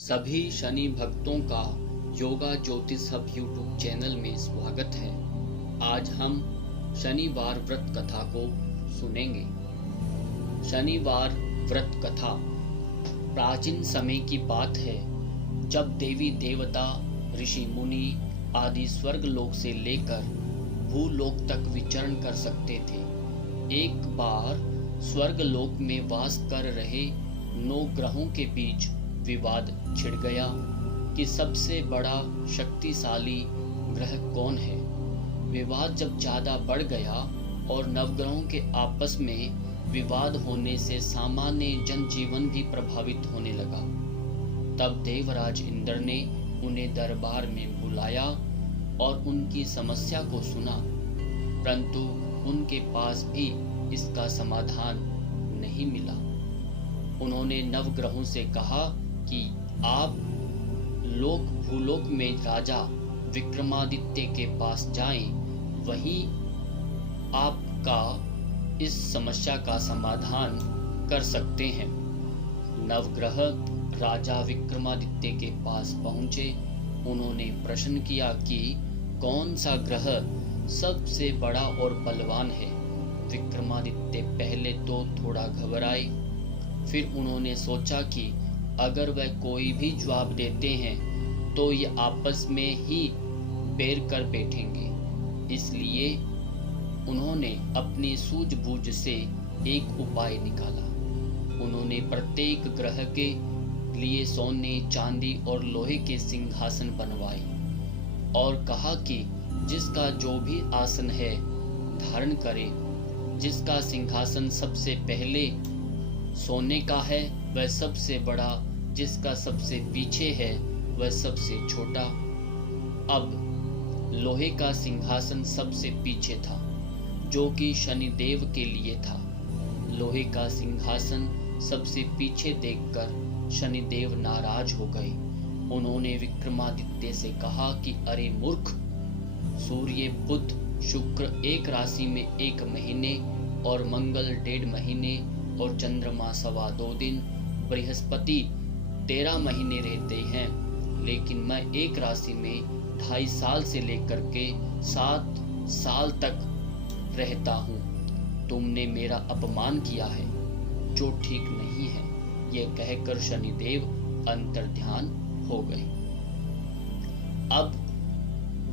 सभी शनि भक्तों का योगा ज्योतिष हब यूट्यूब चैनल में स्वागत है। आज हम शनिवार व्रत कथा को सुनेंगे। शनिवार व्रत कथा प्राचीन समय की बात है, जब देवी देवता ऋषि मुनि आदि स्वर्ग लोक से लेकर भूलोक तक विचरण कर सकते थे। एक बार स्वर्ग लोक में वास कर रहे 9 ग्रहों के बीच विवाद छिड़ गया कि सबसे बड़ा शक्तिशाली ग्रह कौन है। विवाद जब ज्यादा बढ़ गया और नवग्रहों के आपस में विवाद होने से सामान्य जनजीवन भी प्रभावित होने लगा। तब देवराज इंद्र ने उन्हें दरबार में बुलाया और उनकी समस्या को सुना, परंतु उनके पास भी इसका समाधान नहीं मिला। उन्होंने नवग्रहों से कहा कि आप लोक भूलोक में राजा विक्रमादित्य के पास जाएं, वहीं आपका इस समस्या का समाधान कर सकते हैं। नवग्रह राजा विक्रमादित्य के पास पहुंचे। उन्होंने प्रश्न किया कि कौन सा ग्रह सबसे बड़ा और बलवान है। विक्रमादित्य पहले तो थोड़ा घबराए, फिर उन्होंने सोचा कि अगर वह कोई भी जवाब देते हैं तो ये आपस में ही बैर कर बैठेंगे। इसलिए उन्होंने अपनी सूझबूझ से एक उपाय निकाला। उन्होंने प्रत्येक ग्रह के लिए सोने, चांदी और लोहे के सिंहासन बनवाए और कहा कि जिसका जो भी आसन है धारण करे। जिसका सिंहासन सबसे पहले सोने का है वह सबसे बड़ा, जिसका सबसे पीछे है वह सबसे छोटा। अब लोहे का सिंहासन सबसे पीछे था, जो कि शनिदेव के लिए था। लोहे का सिंहासन सबसे पीछे देखकर शनिदेव नाराज हो गए। उन्होंने विक्रमादित्य से कहा कि अरे मूर्ख, सूर्य, बुध, शुक्र एक राशि में 1 महीने और मंगल 1.5 महीने और चंद्रमा 2.25 दिन, बृहस्पति 13 महीने रहते हैं, लेकिन मैं एक राशि में 2.5 साल से लेकर के 7 साल तक रहता हूँ। तुमने मेरा अपमान किया है, जो ठीक नहीं है। यह कहकर शनिदेव अंतर्ध्यान हो गए। अब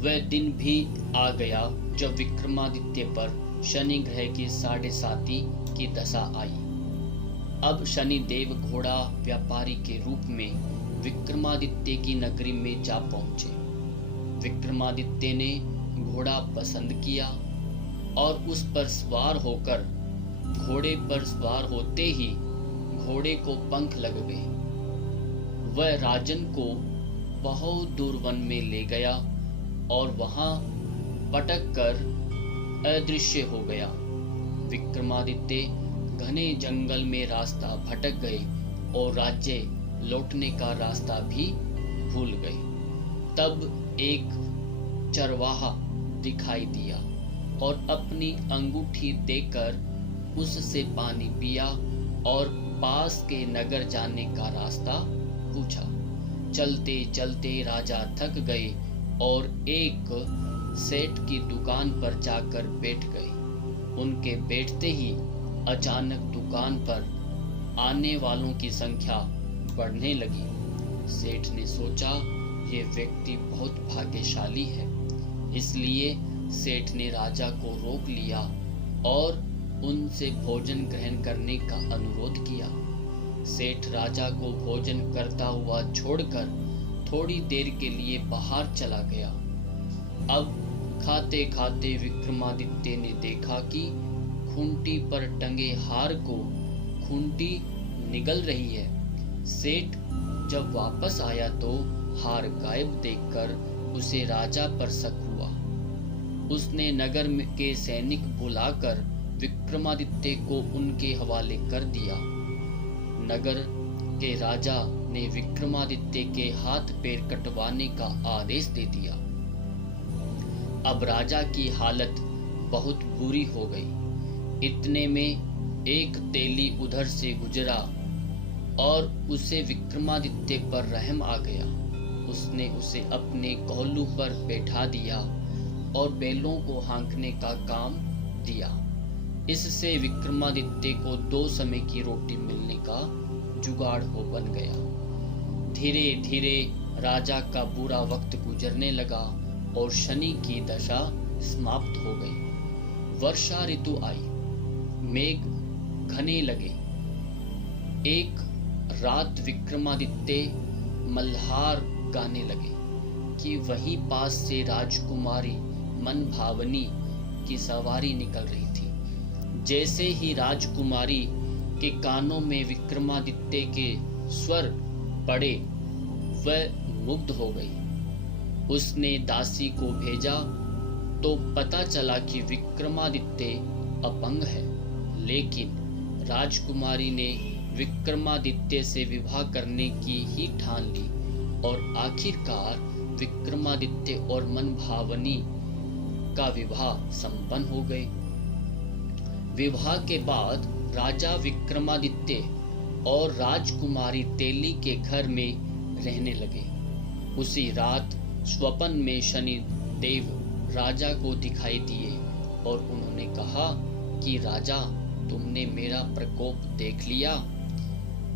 वह दिन भी आ गया जब विक्रमादित्य पर शनि ग्रह की 7.5 की दशा आई। अब शनिदेव घोड़ा व्यापारी के रूप में विक्रमादित्य की नगरी में जा पहुंचे। विक्रमादित्य ने घोड़ा पसंद किया और उस पर सवार होकर घोड़े पर सवार होते ही घोड़े को पंख लग गए। वह राजन को बहुत दूर वन में ले गया और वहां पटक कर अदृश्य हो गया। विक्रमादित्य घने जंगल में रास्ता भटक गए और राज्य लौटने का रास्ता भी भूल गए। तब एक चरवाहा दिखाई दिया और अपनी अंगूठी देकर उससे पानी पिया और पास के नगर जाने का रास्ता पूछा। चलते चलते राजा थक गए और एक सेठ की दुकान पर जाकर बैठ गए। उनके बैठते ही अचानक दुकान पर आने वालों की संख्या बढ़ने लगी। सेठ ने सोचा ये व्यक्ति बहुत भाग्यशाली है, इसलिए सेठ ने राजा को रोक लिया और उनसे भोजन ग्रहण करने का अनुरोध किया। सेठ राजा को भोजन करता हुआ छोड़कर थोड़ी देर के लिए बाहर चला गया। अब खाते खाते विक्रमादित्य ने देखा कि खूंटी पर टंगे हार को खूंटी निगल रही है। सेठ जब वापस आया तो हार गायब देखकर उसे राजा पर शक हुआ। उसने नगर के सैनिक बुलाकर विक्रमादित्य को उनके हवाले कर दिया। नगर के राजा ने विक्रमादित्य के हाथ पैर कटवाने का आदेश दे दिया। अब राजा की हालत बहुत बुरी हो गई। इतने में एक तेली उधर से गुजरा और उसे विक्रमादित्य पर रहम आ गया। उसने उसे अपने कोल्हू पर बैठा दिया और बैलों को हाँकने का काम दिया। इससे विक्रमादित्य को 2 समय की रोटी मिलने का जुगाड़ हो बन गया। धीरे धीरे राजा का बुरा वक्त गुजरने लगा और शनि की दशा समाप्त हो गई। वर्षा ऋतु आई, मेघ घने लगे। एक रात विक्रमादित्य मल्हार गाने लगे कि वहीं पास से राजकुमारी मनभावनी की सवारी निकल रही थी। जैसे ही राजकुमारी के कानों में विक्रमादित्य के स्वर पड़े, वह मुग्ध हो गई। उसने दासी को भेजा तो पता चला कि विक्रमादित्य अपंग है, लेकिन राजकुमारी ने विक्रमादित्य से विवाह करने की ही ठान ली और आखिरकार विक्रमादित्य और मनभावनी का विवाह संपन्न हो गए। विवाह के बाद राजा विक्रमादित्य और राजकुमारी तेली के घर में रहने लगे। उसी रात स्वप्न में शनि देव राजा को दिखाई दिए और उन्होंने कहा कि राजा, तुमने मेरा प्रकोप देख लिया।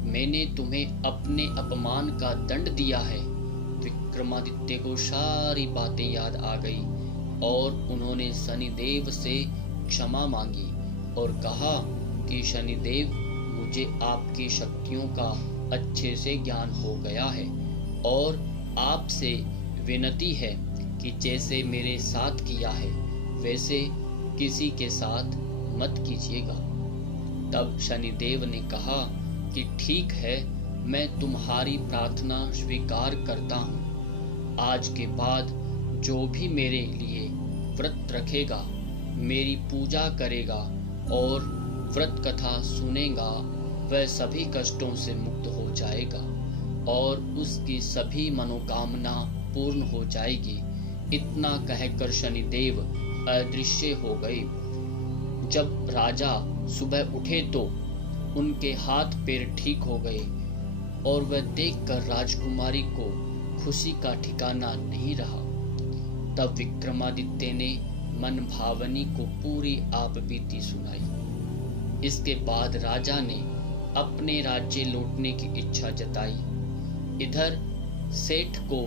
मैंने तुम्हें अपने अपमान का दंड दिया है। विक्रमादित्य को सारी बातें याद आ गई और उन्होंने शनिदेव से क्षमा मांगी और कहा कि शनिदेव, मुझे आपकी शक्तियों का अच्छे से ज्ञान हो गया है और आपसे विनती है कि जैसे मेरे साथ किया है वैसे किसी के साथ मत कीजिएगा। तब शनिदेव ने कहा कि ठीक है, मैं तुम्हारी प्रार्थना स्वीकार करता हूँ। आज के बाद जो भी मेरे लिए व्रत रखेगा, मेरी पूजा करेगा और व्रत कथा सुनेगा, वह सभी कष्टों से मुक्त हो जाएगा और उसकी सभी मनोकामना पूर्ण हो जाएगी। इतना कहकर शनिदेव अदृश्य हो गए। जब राजा सुबह उठे तो उनके हाथ पैर ठीक हो गए और वह देखकर राजकुमारी को खुशी का ठिकाना नहीं रहा। तब विक्रमादित्य ने मनभावनी को पूरी आपबीती सुनाई। इसके बाद राजा ने अपने राज्य लौटने की इच्छा जताई। इधर सेठ को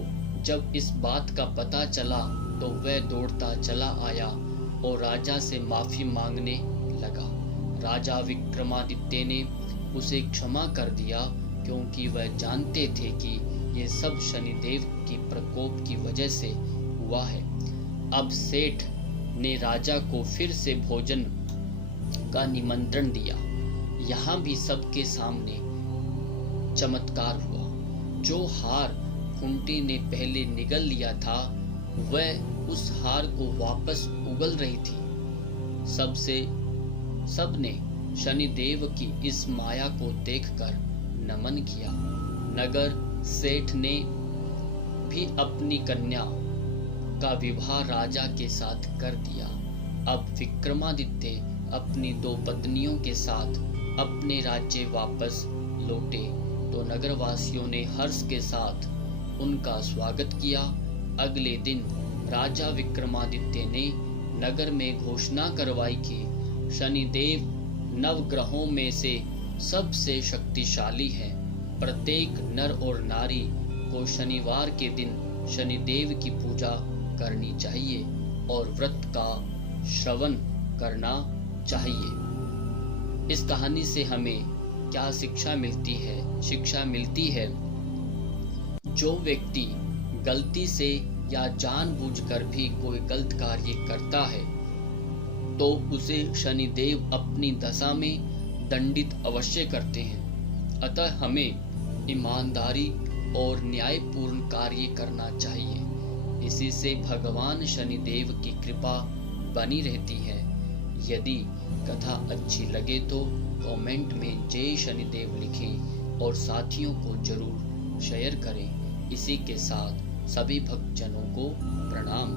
जब इस बात का पता चला तो वह दौड़ता चला आया और राजा से माफी मांगने लगा। राजा विक्रमादित्य ने उसे क्षमा कर दिया क्योंकि वह जानते थे कि ये सब शनिदेव की प्रकोप की वजह से हुआ है। अब सेठ ने राजा को फिर से भोजन का निमंत्रण दिया। यहाँ भी सबके सामने चमत्कार हुआ। जो हार खूंटी ने पहले निगल लिया था, वह उस हार को वापस उगल रही थी। सबने शनिदेव की इस माया को देखकर नमन किया। नगर सेठ ने भी अपनी कन्या का विवाह राजा के साथ कर दिया। अब विक्रमादित्य अपनी 2 पत्नियों के साथ अपने राज्य वापस लौटे तो नगरवासियों ने हर्ष के साथ उनका स्वागत किया। अगले दिन राजा विक्रमादित्य ने नगर में घोषणा करवाई कि शनिदेव नवग्रहों में से सबसे शक्तिशाली है। प्रत्येक नर और नारी को शनिवार के दिन शनिदेव की पूजा करनी चाहिए और व्रत का श्रवण करना चाहिए। इस कहानी से हमें क्या शिक्षा मिलती है? शिक्षा मिलती है, जो व्यक्ति गलती से या जानबूझकर भी कोई गलत कार्य करता है तो उसे शनिदेव अपनी दशा में दंडित अवश्य करते हैं। अतः हमें ईमानदारी और न्यायपूर्ण कार्य करना चाहिए। इसी से भगवान शनिदेव की कृपा बनी रहती है। यदि कथा अच्छी लगे तो कमेंट में जय शनिदेव लिखें और साथियों को जरूर शेयर करें। इसी के साथ सभी भक्तजनों को प्रणाम।